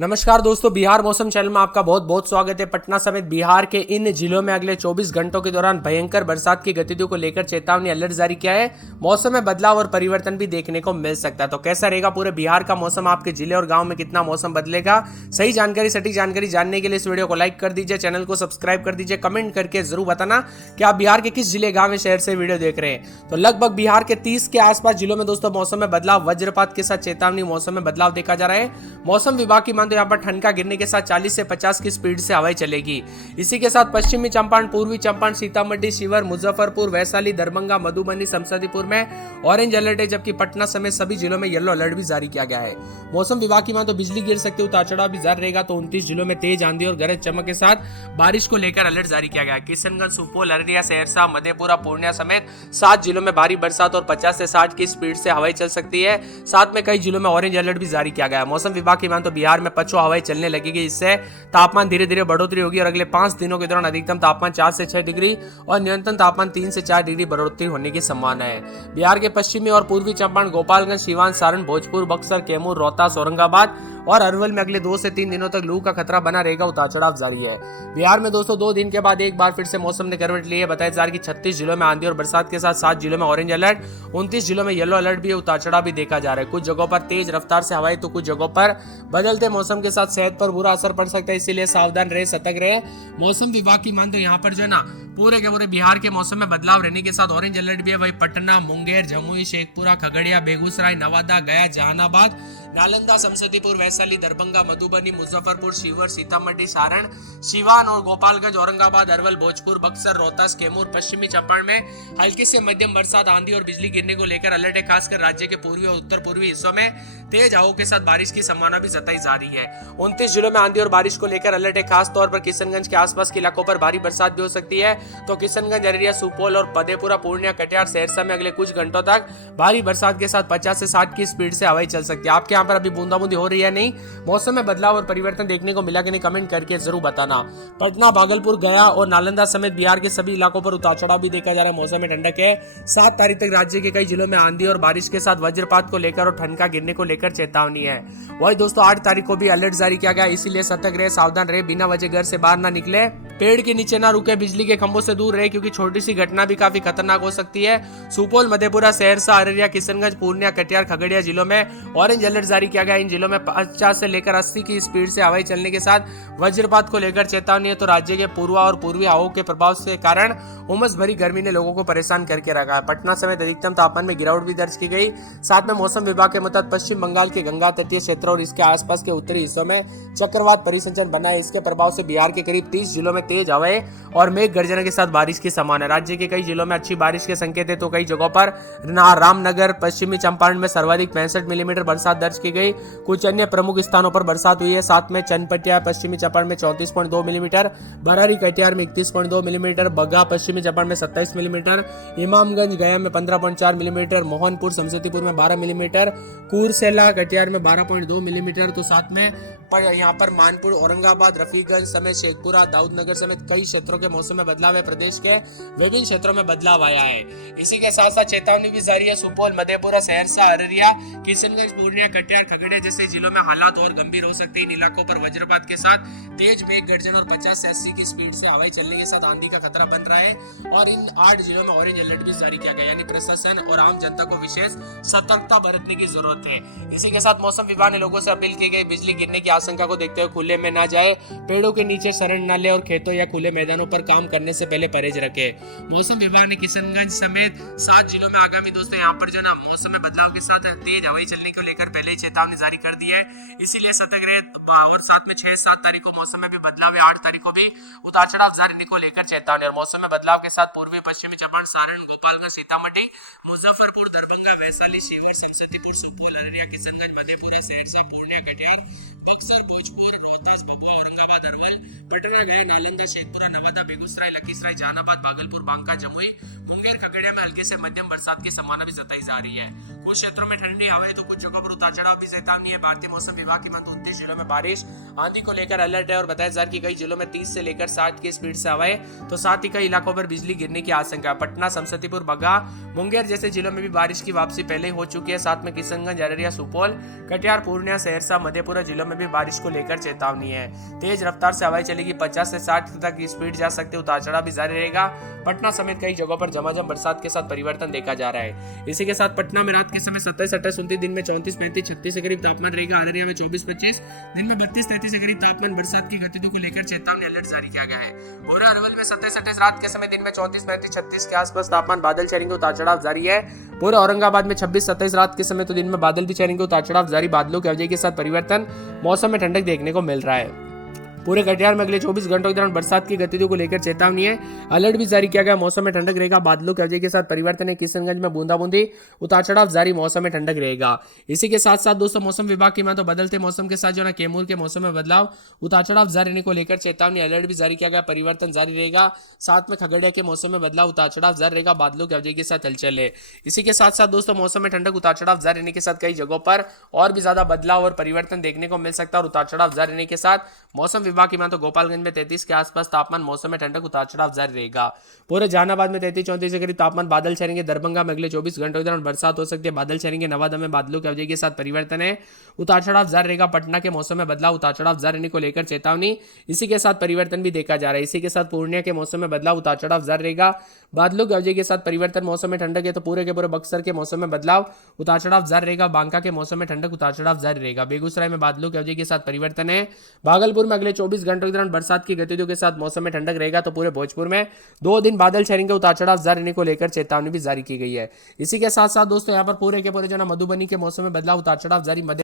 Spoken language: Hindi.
नमस्कार दोस्तों, बिहार मौसम चैनल में आपका बहुत बहुत स्वागत है। पटना समेत बिहार के इन जिलों में अगले 24 घंटों के दौरान भयंकर बरसात की गतिविधियों को लेकर चेतावनी अलर्ट जारी किया है। मौसम में बदलाव और परिवर्तन भी देखने को मिल सकता है। तो कैसा रहेगा पूरे बिहार का मौसम, आपके जिले और गांव में कितना मौसम बदलेगा, सही जानकारी सटीक जानकारी जानने के लिए इस वीडियो को लाइक कर दीजिए, चैनल को सब्सक्राइब कर दीजिए, कमेंट करके जरूर बताना कि आप बिहार के किस जिले, गाँव, शहर से वीडियो देख रहे हैं। तो लगभग बिहार के 30 के आसपास जिलों में दोस्तों मौसम में बदलाव, वज्रपात के साथ चेतावनी, मौसम में बदलाव देखा जा रहा है। मौसम विभाग की माने तो यहाँ पर ठंडा गिरने के साथ 40 से 50 की स्पीड से हवाएं चलेगी। इसी के साथ पश्चिमी चंपारण, पूर्वी चंपारण, सीतामढ़ी, शिवहर, मुजफ्फरपुर, वैशाली, दरभंगा, मधुबनी, समस्तीपुर में ऑरेंज अलर्ट है, जबकि पटना समेत सभी जिलों में येलो अलर्ट भी जारी किया गया है। मौसम विभाग की माने तो बिजली गिर सकती है, उतार चढ़ाव भी जारी रहेगा। तो 29 जिलों में तेज आंधी और गरज चमक के साथ बारिश को लेकर अलर्ट जारी किया गया है। किशनगंज, सुपौल, अररिया, सहरसा, मधेपुरा, पूर्णिया समेत 7 जिलों में भारी बरसात और 50 से 60 की स्पीड से हवाएं चल सकती है। साथ में कई जिलों में ऑरेंज अलर्ट भी जारी किया गया है। मौसम विभाग की माने तो बिहार में पछुआ हवाएं चलने लगेगी, इससे तापमान धीरे धीरे बढ़ोतरी होगी और अगले 5 दिनों के दौरान अधिकतम तापमान 4 से 6 डिग्री और न्यूनतम तापमान 3 से 4 डिग्री बढ़ोतरी होने की संभावना है। बिहार के पश्चिमी और पूर्वी चंपारण, गोपालगंज, सीवान, सारण, भोजपुर, बक्सर, कैमूर, रोहतास, औरंगाबाद और अरवल में अगले 2 से 3 दिनों तक लू का खतरा बना रहेगा, उतार चढ़ाव जारी है। बिहार में दोस्तों 2 दिन के बाद एक बार फिर से मौसम ने करवट ली है। बताया जा रहा है कि 36 जिलों में आंधी और बरसात के साथ 7 जिलों में ऑरेंज अलर्ट, 29 जिलों में येलो अलर्ट भी है, उतार चढ़ाव भी देखा जा रहा है। कुछ जगहों पर तेज रफ्तार से हवाएं तो कुछ जगहों पर बदलते मौसम के साथ सेहत पर बुरा असर पड़ सकता है, इसीलिए सावधान रहे, सतर्क रहे। मौसम विभाग की माने तो यहाँ पर जो है ना पूरे के पूरे बिहार के मौसम में बदलाव रहने के साथ ऑरेंज अलर्ट भी है। वही पटना, मुंगेर, जमुई, शेखपुरा, खगड़िया, बेगूसराय, नवादा, गया, जहानाबाद, नालंदा, समस्तीपुर, वैशाली, दरभंगा, मधुबनी, मुजफ्फरपुर, शिवहर, सीतामढ़ी, सारण, सीवान और गोपालगंज, औरंगाबाद, अरवल, भोजपुर, बक्सर, रोहतास, कैमूर, पश्चिमी चंपारण में हल्की से मध्यम बरसात, आंधी और बिजली गिरने को लेकर अलर्ट है। खासकर राज्य के पूर्वी और उत्तर पूर्वी हिस्सों में तेज हवाओं के साथ बारिश की संभावना भी जताई जा रही है। 29 जिलों में आंधी और बारिश को लेकर अलर्ट है। खास तौर पर किशनगंज के आसपास के इलाकों पर भारी बरसात भी हो सकती है। तो किशनगंज, अररिया, सुपौल और मधेपुरा, पूर्णिया, कटिहार, सहरसा में अगले कुछ घंटों तक भारी बरसात के साथ 50 से 60 की स्पीड से हवाएं चल सकती है। आपके यहाँ पर अभी बूंदाबूंदी हो रही है नहीं? मौसम में बदलाव और परिवर्तन देखने को मिला कि नहीं, कमेंट करके जरूर बताना। पटना, भागलपुर, गया और नालंदा समेत बिहार के सभी इलाकों पर उतार चढ़ाव भी देखा जा रहा है। मौसम में ठंडक है। 7 तारीख तक राज्य के कई जिलों में आंधी और बारिश के साथ वज्रपात को लेकर और ठंडा गिरने को लेकर चेतावनी है। वही दोस्तों 8 तारीख को भी अलर्ट जारी किया गया, इसीलिए सतर्क रहे, सावधान रहे, बिना वजह घर से बाहर ना निकले, पेड़ के नीचे ना रुके, बिजली के खंभों से दूर रहे, क्योंकि छोटी सी घटना भी काफी खतरनाक हो सकती है। सुपौल, मधेपुरा, सहरसा, अररिया, किशनगंज, पूर्णिया, कटिहार, खगड़िया जिलों में ऑरेंज अलर्ट जारी किया गया। इन जिलों में 50 से लेकर 80 की स्पीड से हवाएं चलने के साथ वज्रपात को लेकर चेतावनी है। तो राज्य के पूर्वा और पूर्वी हवाओं के प्रभाव से कारण उमस भरी गर्मी ने लोगों को परेशान करके रखा है। पटना समेत अधिकतम तापमान में गिरावट भी दर्ज की गई। साथ में मौसम विभाग के मुताबिक पश्चिम बंगाल के गंगा तटीय क्षेत्र और इसके आसपास के उत्तरी हिस्सों में चक्रवात परिसंचरण बना है। इसके प्रभाव से बिहार के करीब 30 जिलों में तेज हवाएं और मेघ गर्जना के साथ बारिश की संभावना है। राज्य के कई जिलों में अच्छी बारिश के संकेत है, तो कई जगहों पर रामनगर, पश्चिमी चंपारण में सर्वाधिक 65 मिलीमीटर बरसात दर्ज की गई। कुछ अन्य प्रमुख स्थानों पर बरसात हुई है। साथ में चनपटिया, पश्चिमी चंपारण में 34.2 मिलीमीटर, बरारी, कटिहार में 31.2 मिलीमीटर, बगहा, पश्चिमी चंपारण में 27 मिलीमीटर, इमामगंज, गया में 15.4 मिलीमीटर, मोहनपुर, समस्तीपुर में 12 मिलीमीटर, कुरसेला, कटिहार में 12.2 मिलीमीटर। तो साथ में यहाँ पर मानपुर, औरंगाबाद, रफीगंज समेत शेखपुरा, दाऊदनगर समेत कई क्षेत्रों के मौसम में बदलाव है। प्रदेश के विभिन्न क्षेत्रों में बदलाव आया है। इसी के साथ साथ चेतावनी भी जारी है। सुपौल, मधेपुरा, सहरसा, अररिया, किशनगंज, पूर्णिया, कटिहार, खगड़िया जैसे जिलों में हालात और गंभीर हो सकते हैं। इन इलाकों पर वज्रपात के साथ तेज मेघ गर्जन और 50 से 80 की स्पीड से हवाएं चलने के साथ आंधी का खतरा बन रहा है। और इन 8 जिलों में ऑरेंज अलर्ट भी जारी किया गया, यानी प्रशासन और आम जनता को विशेष सतर्कता बरतने की जरूरत है। इसी के साथ मौसम विभाग ने लोगों से अपील की गई, बिजली गिरने की आशंका को देखते हुए खुले में ना जाए, पेड़ों के नीचे शरण न ले और खेतों या खुले मैदानों पर काम करने से पहले परहेज रखे। मौसम विभाग ने किशनगंज समेत 7 जिलों में आगामी दोस्तों यहाँ पर जो ना मौसम में बदलाव के साथ तेज हवाएं चलने को लेकर पहले ही चेतावनी जारी कर दी है, इसीलिए सतर्क रहे। और साथ में 6-7 तारीख को मौसम में भी बदलाव है। 8 तारीख को भी उतार चढ़ाव जारी को लेकर चेतावनी। और मौसम में बदलाव के साथ पूर्वी पश्चिमी चंपारण, सारण, गोपालगंज, सीतामढ़ी, मुजफ्फरपुर, दरभंगा, वैशाली, शिवहर, समस्तीपुर, सुपौल, अररिया, किशनगंज, मधेपुरा, सहरसा, पूर्णिया, कटिहार, बक्सर, भोजपुर, रोहतास, भभुआ, औरंगाबाद, अरवल, पटना, गया, नालंदा, शेखपुरा, नवादा, बेगूसराय, लखीसराय, जहानाबाद, भागलपुर, बांका, जमुई, मुंगेर, खगड़िया में हल्के से मध्यम बरसात की संभावना भी जताई जा रही है। कुछ क्षेत्रों में ठंडी हवाएं तो कुछ जगहों पर उतार चढ़ाव भी चेतावनी है। भारतीय मौसम विभाग की माने 29 जिलों में बारिश, आंधी को लेकर अलर्ट है और बताया जा रहा है कि कई जिलों में 30 से लेकर 60 की स्पीड से हवाएं, तो साथ ही कई इलाकों पर बिजली गिरने की आशंका है। पटना, समस्तीपुर, बगहा, मुंगेर जैसे जिलों में भी बारिश की वापसी पहले ही हो चुकी है। साथ में किशनगंज, अररिया, सुपौल, कटिहार, पूर्णिया, सहरसा, मधेपुरा जिलों में भी बारिश को लेकर चेतावनी है। तेज रफ्तार से हवाएं चलेगी, 50 से 60 तक की स्पीड जा सकती है। उतार चढ़ाव भी जारी रहेगा। पटना समेत कई जगहों पर झमाझम बरसात के साथ परिवर्तन देखा जा रहा है। इसी के साथ पटना में रात के समय 27, 28, 29, दिन में 34, 35, 36 के करीब तापमान रहेगा। अररिया में 24, 25, दिन में 32, 33 के करीब तापमान। बरसात की गतिविधियों को लेकर चेतावनी अलर्ट जारी किया गया है। पूरे अरवल में 27, 28 रात के समय, दिन में 34, 35, 36 के आसपास तापमान। बादल छाएंगे, उतार चढ़ाव जारी है। पूरे औरंगाबाद में 26, 27 रात के समय, तो दिन में बादल भी छाएंगे, उतार चढ़ाव जारी। बादलों की अवधि के साथ परिवर्तन, मौसम में ठंडक देखने को मिल रहा है। पूरे कटिहार में अगले 24 घंटों के दौरान बरसात की गतिविधियों को लेकर चेतावनी है। अलर्ट भी जारी किया गया। मौसम में ठंडक रहेगा। बादलों की अवधि के साथ परिवर्तन है। किशनगंज में बूंदाबूंदी, उतार चढ़ाव जारी। मौसम में ठंडक रहेगा। इसी के साथ साथ दोस्तों मौसम विभाग की तो बदलते मौसम के साथ जो है कैमूर के मौसम में बदलाव, उतार चढ़ाव जारी रहने को लेकर चेतावनी, अलर्ट भी जारी किया गया। परिवर्तन जारी रहेगा। साथ में खगड़िया के मौसम में बदलाव, उतार चढ़ाव जारी रहेगा। बादलों की अवधि के साथ हलचल है। इसी के साथ साथ दोस्तों मौसम में ठंडक, उतार चढ़ाव जारी रहने के साथ कई जगहों पर और भी ज्यादा बदलाव और परिवर्तन देखने को मिल सकता है। और उतार चढ़ाव जारी रहने के साथ मौसम विभाग की तो गोपालगंज में 33 के आसपास तापमान। मौसम में ठंडक, उतार चढ़ाव जारी रहेगा। पूरे जहानाबाद में 33, 34 के करीब तापमान। बादल छाएंगे। दरभंगा में अगले 24 घंटों के दौरान बरसात हो सकती है। बादल छाएंगे। नवादा में बादलों की अवधि के साथ परिवर्तन है। उतार चढ़ाव जारी रहेगा। पटना के मौसम में बदलाव, उतार चढ़ाव जारी रहने को लेकर चेतावनी। इसी के साथ परिवर्तन भी देखा जा रहा है। इसी के साथ पूर्णिया के मौसम में बदलाव, उतार चढ़ाव जारी रहेगा। बादलों की अवधि के साथ परिवर्तन, मौसम में ठंडक है। तो पूरे के पूरे बक्सर के मौसम में बदलाव, उतार चढ़ाव जारी रहेगा। बांका के मौसम में ठंडक, उतार चढ़ाव जारी रहेगा। बेगूसराय में बादलों की अवधि के साथ परिवर्तन है। भागलपुर में अगले 24 घंटों के दौरान बरसात की गतिविधियों के साथ मौसम में ठंडक रहेगा। तो पूरे भोजपुर में 2 दिन बादल छाएंगे, उतार चढ़ाव जारी रहने को लेकर चेतावनी भी जारी की गई है। इसी के साथ साथ दोस्तों यहाँ पर पूरे के पूरे जो ना मधुबनी के मौसम में बदलाव, उतार चढ़ाव जारी।